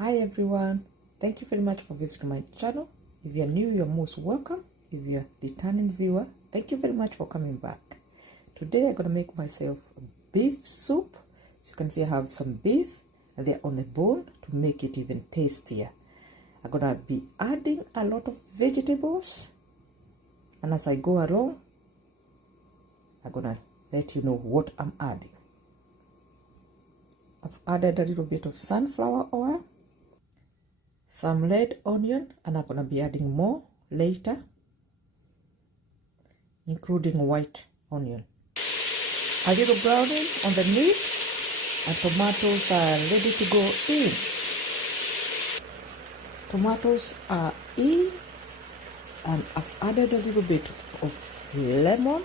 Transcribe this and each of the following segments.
Hi everyone, thank you very much for visiting my channel. If you're new, you're most welcome. If you're a returning viewer, thank you very much for coming back. Today I'm gonna make myself a beef soup. So you can see I have some beef and they're on the bone to make it even tastier. I'm gonna be adding a lot of vegetables, and as I go along I'm gonna let you know what I'm adding. I've added a little bit of sunflower oil, some red onion, and I'm gonna be adding more later, including white onion. A little browning on the meat, and tomatoes are ready to go in. Tomatoes are in, and I've added a little bit of lemon.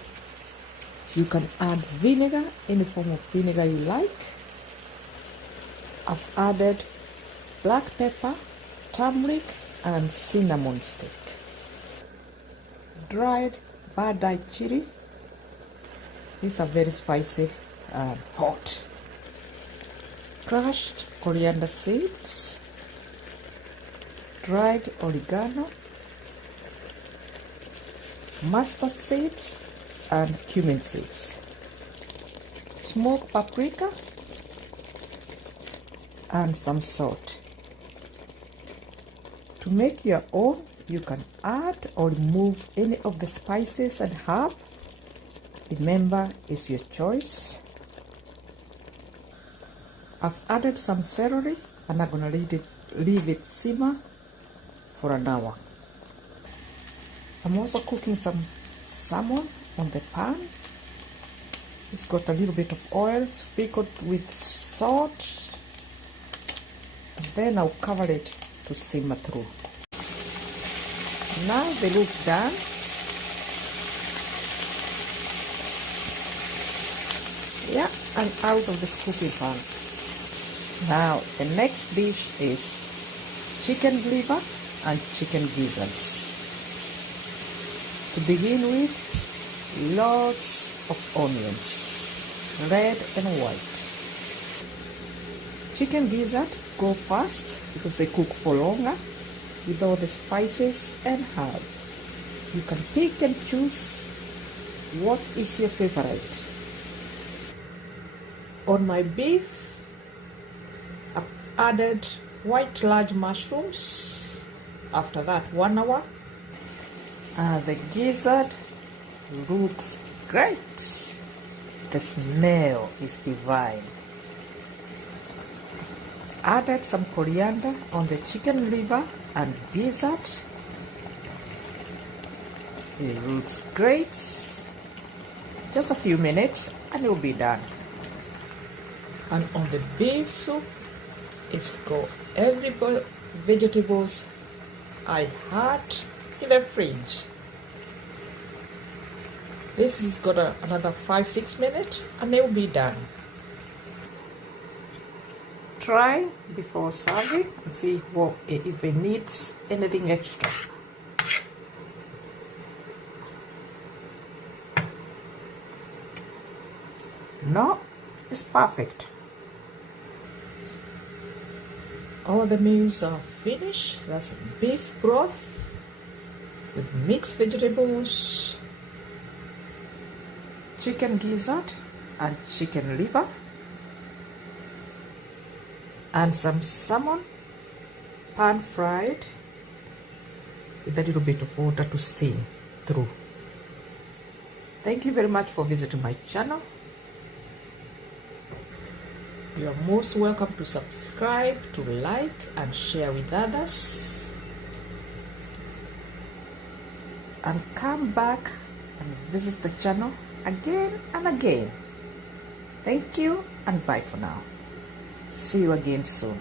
You can add vinegar, any form of vinegar you like. I've added black pepper, turmeric, and cinnamon stick. Dried bad chili. These are very spicy and hot. Crushed coriander seeds. Dried oregano. Mustard seeds and cumin seeds. Smoked paprika and some salt. To make your own, you can add or remove any of the spices and herb. Remember, it's your choice. I've added some celery and I'm gonna leave it simmer for an hour. I'm also cooking some salmon on the pan. It's got a little bit of oil sprinkled with salt. And then I'll cover it to simmer through. Now they look done. Yeah, I'm out of this cooking pan. Now the next dish is chicken liver and chicken gizzards. To begin with, lots of onions, red and white. Chicken gizzard go fast because they cook for longer with all the spices and herb. You can pick and choose what is your favorite. On my beef, I've added white large mushrooms. After that, 1 hour. The gizzard looks great. The smell is divine. Added some coriander on the chicken liver and gizzard. It looks great. Just a few minutes and it will be done. And on the beef soup, it's got every vegetables I had in the fridge. This has got another 5-6 minutes and it will be done. Try before serving and see if it needs anything extra. No, it's perfect. All the meals are finished. That's beef broth with mixed vegetables, chicken gizzard and chicken liver, and some salmon pan fried with a little bit of water to steam through. Thank you very much for visiting my channel. You are most welcome to subscribe, to like and share with others, and come back and visit the channel again and again. Thank you and bye for now. See you again soon.